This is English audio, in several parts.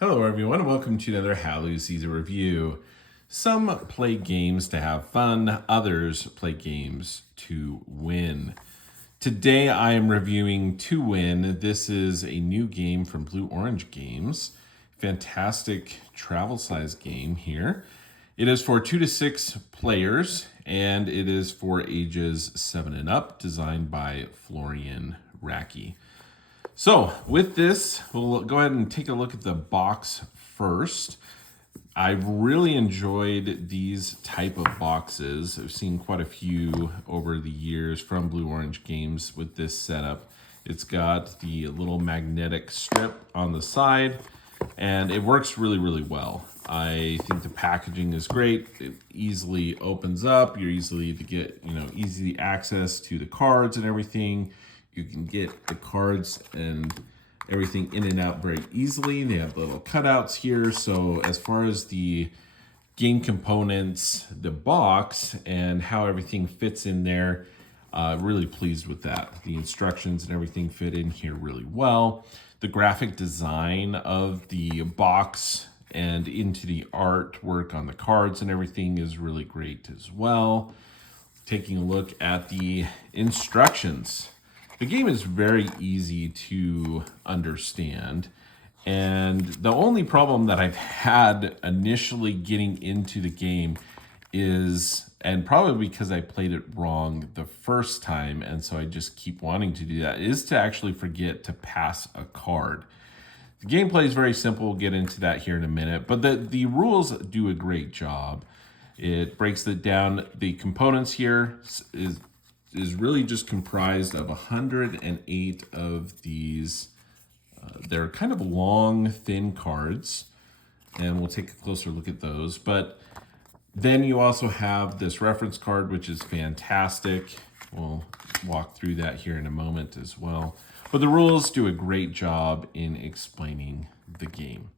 Hello everyone and welcome to another Halloween Season review. Some play games to have fun, others play games to win. Today I am reviewing To Win. This is a new game from Blue Orange Games. Fantastic travel size game here. It is for 2 to 6 players and it is for ages 7 and up, designed by Florian Racky. So with this, we'll go ahead and take a look at the box first. I've really enjoyed these type of boxes. I've seen quite a few over the years from Blue Orange Games with this setup. It's got the little magnetic strip on the side and it works really, really well. I think the packaging is great. It easily opens up. You're easily to get, easy access to the cards and everything. You can get the cards and everything in and out very easily. They have little cutouts here. So as far as the game components, the box, and how everything fits in there, really pleased with that. The instructions and everything fit in here really well. The graphic design of the box and into the artwork on the cards and everything is really great as well. Taking a look at the instructions. The game is very easy to understand, and the only problem that I've had initially getting into the game is, and probably because I played it wrong the first time, and so I just keep wanting to do that, is to actually forget to pass a card. The gameplay is very simple. We'll get into that here in a minute, but the rules do a great job. It breaks it down. The components here is really just comprised of 108 of these. They're kind of long, thin cards, and we'll take a closer look at those. But then you also have this reference card, which is fantastic. We'll walk through that here in a moment as well. But the rules do a great job in explaining the game.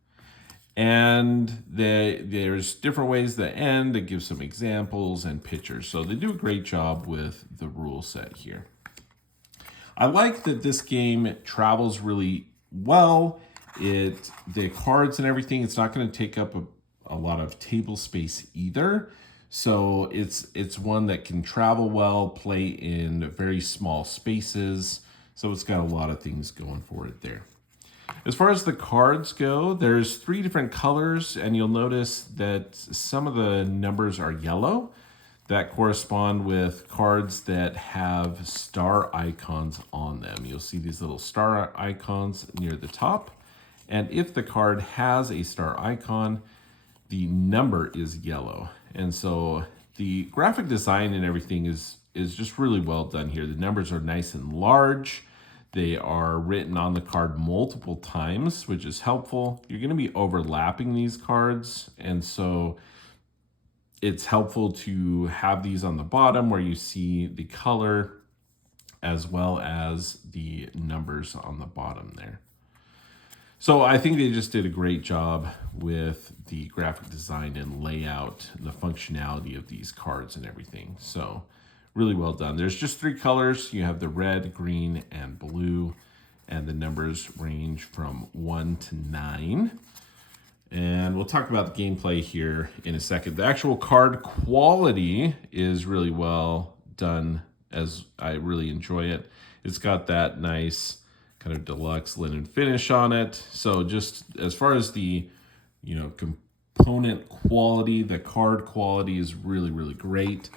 And there's different ways that end that give some examples and pictures. So they do a great job with the rule set here. I like that this game travels really well. The cards and everything, it's not going to take up a lot of table space either. So it's one that can travel well, play in very small spaces. So it's got a lot of things going for it there. As far as the cards go, there's 3 different colors, and you'll notice that some of the numbers are yellow. That correspond with cards that have star icons on them. You'll see these little star icons near the top. And if the card has a star icon, the number is yellow. And so the graphic design and everything is just really well done here. The numbers are nice and large. They are written on the card multiple times, which is helpful. You're going to be overlapping these cards, and so it's helpful to have these on the bottom where you see the color as well as the numbers on the bottom there. So I think they just did a great job with the graphic design and layout and the functionality of these cards and everything. So really well done. There's just 3 colors. You have the red, green, and blue, and the numbers range from 1 to 9. And we'll talk about the gameplay here in a second. The actual card quality is really well done, as I really enjoy it. It's got that nice kind of deluxe linen finish on it. So just as far as the, component quality, the card quality is really, really great.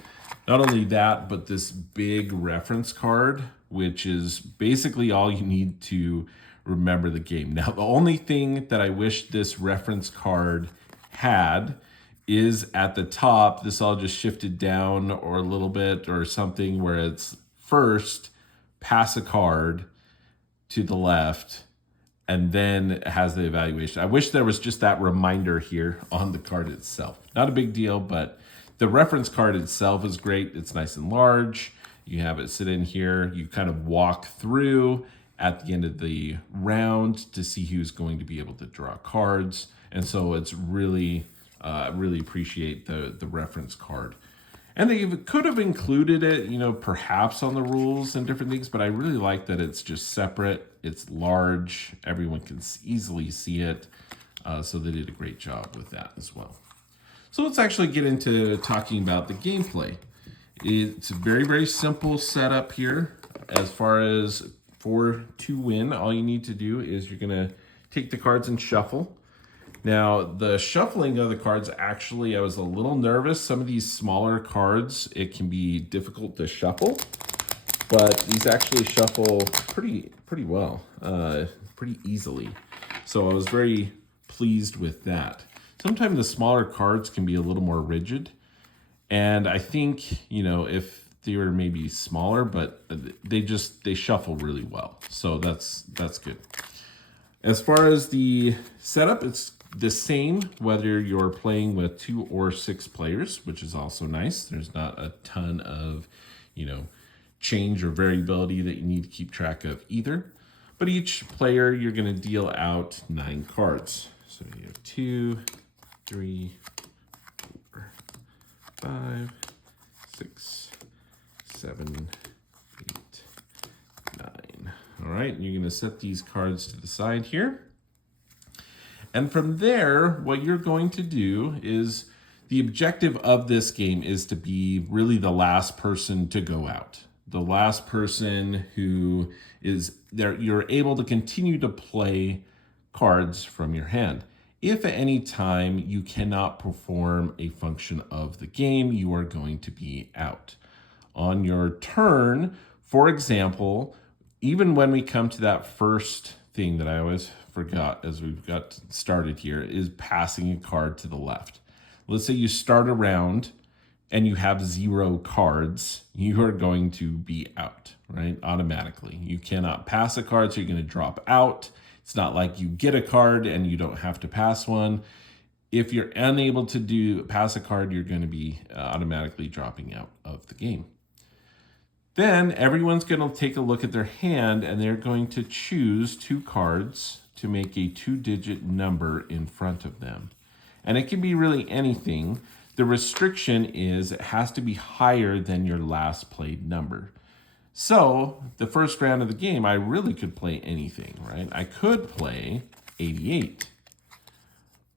Not only that, but this big reference card, which is basically all you need to remember the game. Now, the only thing that I wish this reference card had is at the top, this all just shifted down or a little bit or something where it's first pass a card to the left and then it has the evaluation. I wish there was just that reminder here on the card itself. Not a big deal, but the reference card itself is great. It's nice and large. You have it sit in here. You kind of walk through at the end of the round to see who's going to be able to draw cards. And so it's really, really appreciate the reference card. And they could have included it, perhaps on the rules and different things, but I really like that it's just separate. It's large. Everyone can easily see it. So they did a great job with that as well. So let's actually get into talking about the gameplay. It's a very, very simple setup here. As far as to win, all you need to do is you're gonna take the cards and shuffle. Now, the shuffling of the cards, actually, I was a little nervous. Some of these smaller cards, it can be difficult to shuffle, but these actually shuffle pretty well, pretty easily. So I was very pleased with that. Sometimes the smaller cards can be a little more rigid, and I think, you know, if they were maybe smaller, but they shuffle really well. So that's good. As far as the setup, it's the same whether you're playing with 2 or 6 players, which is also nice. There's not a ton of, you know, change or variability that you need to keep track of either. But each player, you're going to deal out 9 cards. So you have 2, 3, 4, 5, 6, 7, 8, 9. All right, you're going to set these cards to the side here. And from there, what you're going to do is the objective of this game is to be really the last person to go out. The last person who is there, you're able to continue to play cards from your hand. If at any time you cannot perform a function of the game, you are going to be out. On your turn, for example, even when we come to that first thing that I always forgot as we've got started here, is passing a card to the left. Let's say you start a round and you have 0 cards, you are going to be out, right? Automatically. You cannot pass a card, so you're going to drop out. It's not like you get a card and you don't have to pass one. If you're unable to pass a card, you're going to be automatically dropping out of the game. Then everyone's going to take a look at their hand and they're going to choose 2 cards to make a 2-digit number in front of them. And it can be really anything. The restriction is it has to be higher than your last played number. So the first round of the game, I really could play anything, right? I could play 88.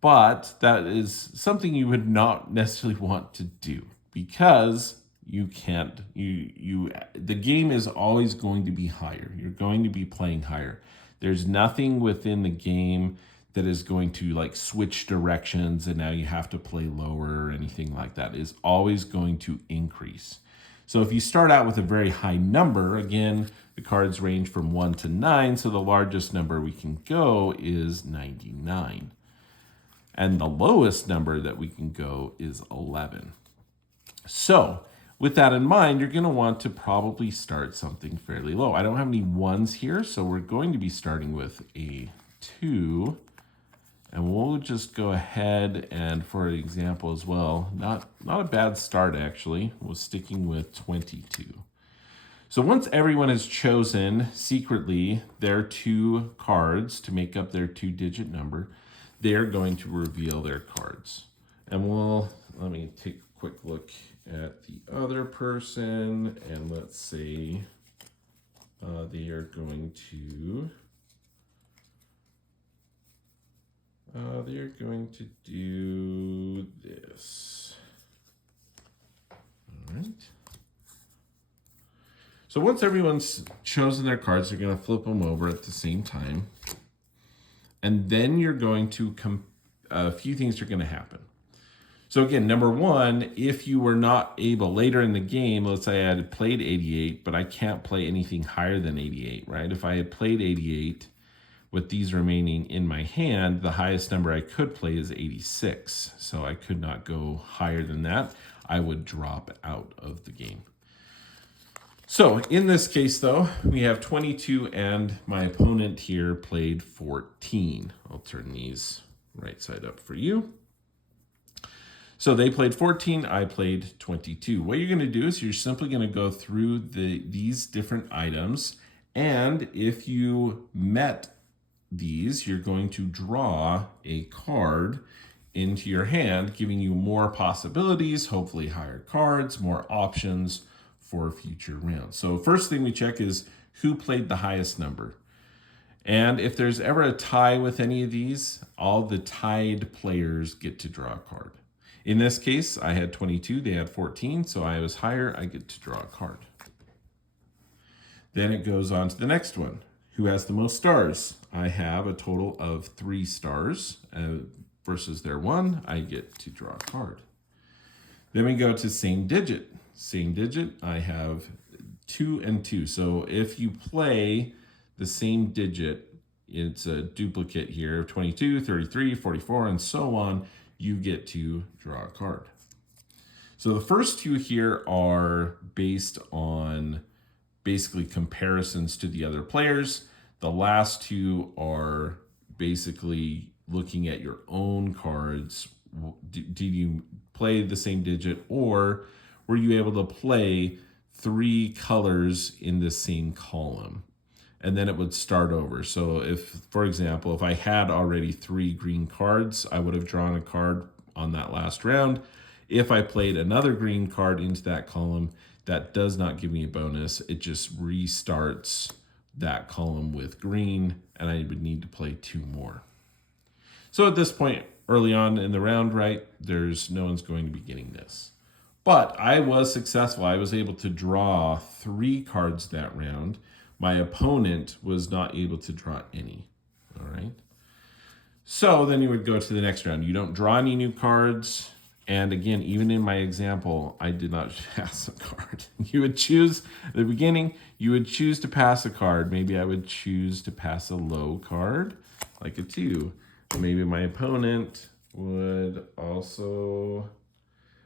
But that is something you would not necessarily want to do because you can't, the game is always going to be higher. You're going to be playing higher. There's nothing within the game that is going to like switch directions and now you have to play lower or anything like that. It is always going to increase. So if you start out with a very high number, again, the cards range from 1 to 9, so the largest number we can go is 99. And the lowest number that we can go is 11. So with that in mind, you're going to want to probably start something fairly low. I don't have any 1s here, so we're going to be starting with a 2. And we'll just go ahead and, for example as well, not a bad start actually, we're sticking with 22. So once everyone has chosen secretly their 2 cards to make up their 2-digit number, they're going to reveal their cards. And let me take a quick look at the other person, and let's say they are going to do this. All right. So once everyone's chosen their cards, they're going to flip them over at the same time. And then you're going to a few things are going to happen. So again, number 1, if you were not able later in the game, let's say I had played 88, but I can't play anything higher than 88, right? If I had played 88 with these remaining in my hand, the highest number I could play is 86. So I could not go higher than that. I would drop out of the game. So in this case though, we have 22 and my opponent here played 14. I'll turn these right side up for you. So they played 14, I played 22. What you're going to do is you're simply going to go through these different items, and if you met these, you're going to draw a card into your hand, giving you more possibilities, hopefully higher cards, more options for future rounds. So first thing we check is who played the highest number. And if there's ever a tie with any of these, all the tied players get to draw a card. In this case, I had 22, they had 14, so I was higher, I get to draw a card. Then it goes on to the next one. Who has the most stars? I have a total of 3 stars versus their 1. I get to draw a card. Then we go to same digit. Same digit, I have 2 and 2. So if you play the same digit, it's a duplicate here, 22, 33, 44, and so on, you get to draw a card. So the first 2 here are based on basically comparisons to the other players. The last 2 are basically looking at your own cards. Did you play the same digit, or were you able to play 3 colors in the same column? And then it would start over. So if, for example, if I had already 3 green cards, I would have drawn a card on that last round. If I played another green card into that column, that does not give me a bonus. It just restarts that column with green, and I would need to play 2 more. So at this point, early on in the round, right, no one's going to be getting this. But I was successful. I was able to draw 3 cards that round. My opponent was not able to draw any. All right. So then you would go to the next round. You don't draw any new cards. And again, even in my example, I did not pass a card. You would choose, at the beginning, you would choose to pass a card. Maybe I would choose to pass a low card, like a 2. Maybe my opponent would also,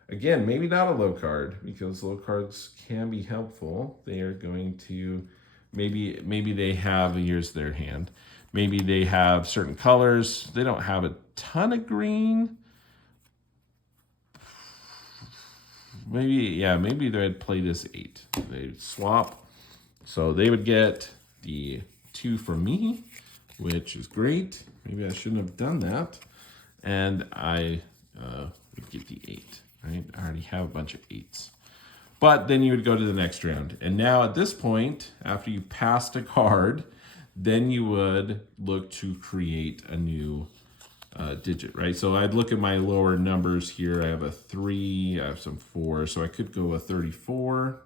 again, maybe not a low card, because low cards can be helpful. They are going to, maybe they have, here's their hand. Maybe they have certain colors. They don't have a ton of green. Maybe they'd play this 8. They'd swap. So they would get the 2 from me, which is great. Maybe I shouldn't have done that. And I would get the 8, right? I already have a bunch of 8s. But then you would go to the next round. And now at this point, after you passed a card, then you would look to create a new digit, right? So I'd look at my lower numbers here. I have a 3, I have some 4, so I could go a 34.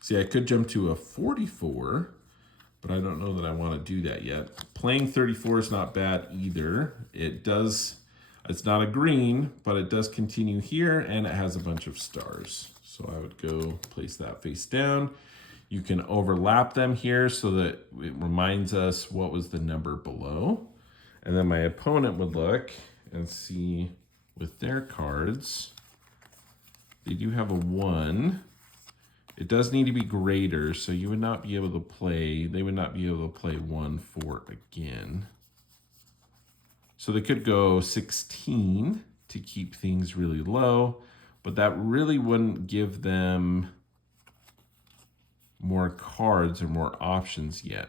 See, I could jump to a 44, but I don't know that I want to do that yet. Playing 34 is not bad either. It's not a green, but it does continue here, and it has a bunch of stars. So I would go place that face down. You can overlap them here so that it reminds us what was the number below. And then my opponent would look and see with their cards, they do have a 1. It does need to be greater, so you would not be able to play, they would not be able to play 1, 4 again. So they could go 16 to keep things really low, but that really wouldn't give them more cards or more options yet,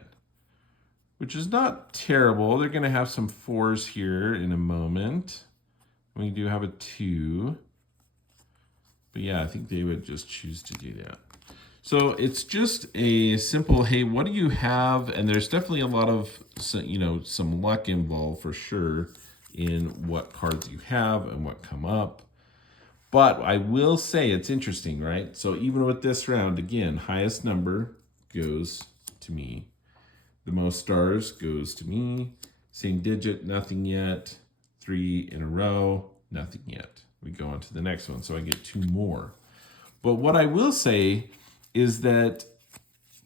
which is not terrible. They're going to have some 4s here in a moment. We do have a 2. But yeah, I think they would just choose to do that. So it's just a simple, hey, what do you have? And there's definitely a lot of, some luck involved for sure in what cards you have and what come up. But I will say it's interesting, right? So even with this round, again, highest number goes to me. The most stars goes to me. Same digit, nothing yet. 3 in a row, nothing yet. We go on to the next one, so I get 2 more. But what I will say is that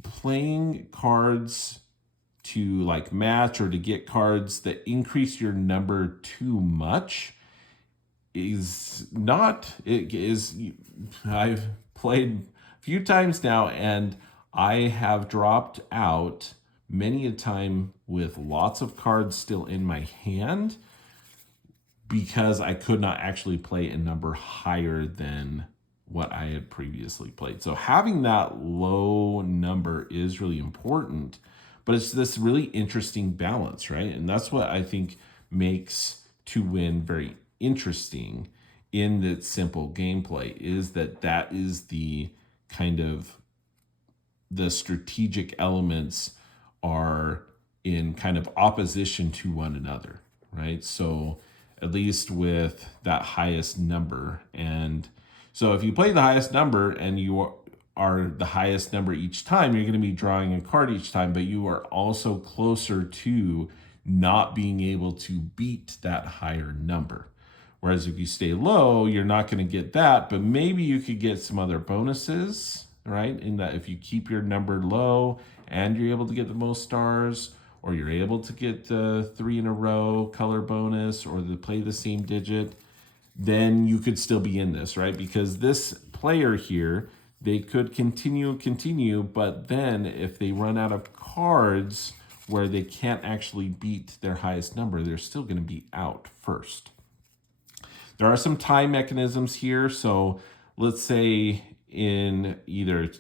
playing cards to like match or to get cards that increase your number too much is not, I've played a few times now, and I have dropped out many a time with lots of cards still in my hand because I could not actually play a number higher than what I had previously played. So having that low number is really important, but it's this really interesting balance, right? And that's what I think makes To Win very interesting in the simple gameplay, is that is the kind of the strategic elements are in kind of opposition to one another, right? So at least with that highest number. And so if you play the highest number and you are the highest number each time, you're going to be drawing a card each time, but you are also closer to not being able to beat that higher number. Whereas if you stay low, you're not going to get that, but maybe you could get some other bonuses, right? In that if you keep your number low and you're able to get the most stars, or you're able to get the 3 in a row color bonus, or to play the same digit, then you could still be in this, right? Because this player here, they could continue, but then if they run out of cards where they can't actually beat their highest number, they're still going to be out first. There are some tie mechanisms here. So let's say in either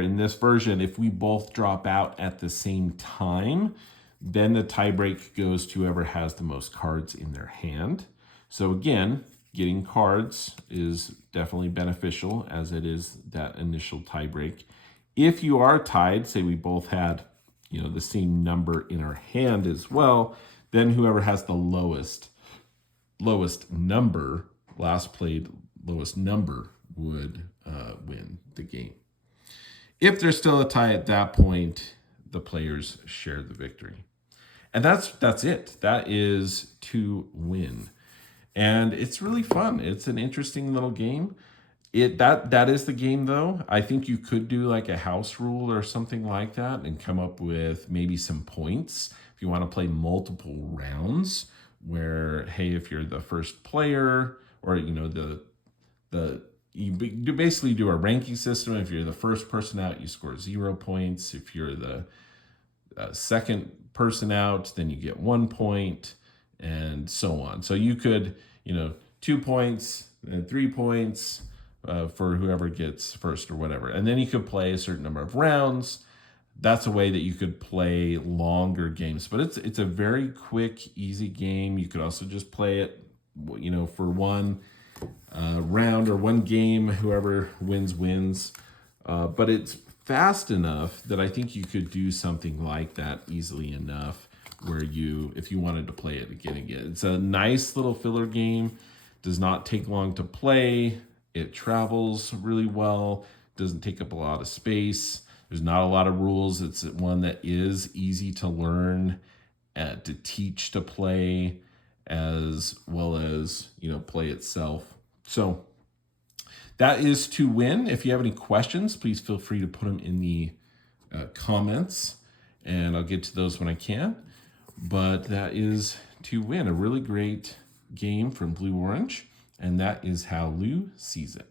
in this version, if we both drop out at the same time, then the tiebreak goes to whoever has the most cards in their hand. So again, getting cards is definitely beneficial, as it is that initial tiebreak. If you are tied, say we both had, the same number in our hand as well, then whoever has the lowest number, last played lowest number, would win the game. If there's still a tie at that point, the players share the victory. And that's it. That is to win. And it's really fun. It's an interesting little game. That is the game, though. I think you could do like a house rule or something like that and come up with maybe some points if you want to play multiple rounds, where, hey, if you're the first player, or you basically do a ranking system. If you're the first person out, you score 0 points. If you're the second person out, then you get 1 point, and so on. So you could, 2 points and 3 points for whoever gets first or whatever. And then you could play a certain number of rounds. That's a way that you could play longer games. But it's a very quick, easy game. You could also just play it, for one round or one game. Whoever wins. But it's fast enough that I think you could do something like that easily enough, where if you wanted to play it again. It's a nice little filler game. Does not take long to play. It travels really well. Doesn't take up a lot of space. There's not a lot of rules. It's one that is easy to learn, to teach to play, as well as, play itself. So that is to win. If you have any questions, please feel free to put them in the comments, and I'll get to those when I can. But that is to win. A really great game from Blue Orange, and that is how Lou sees it.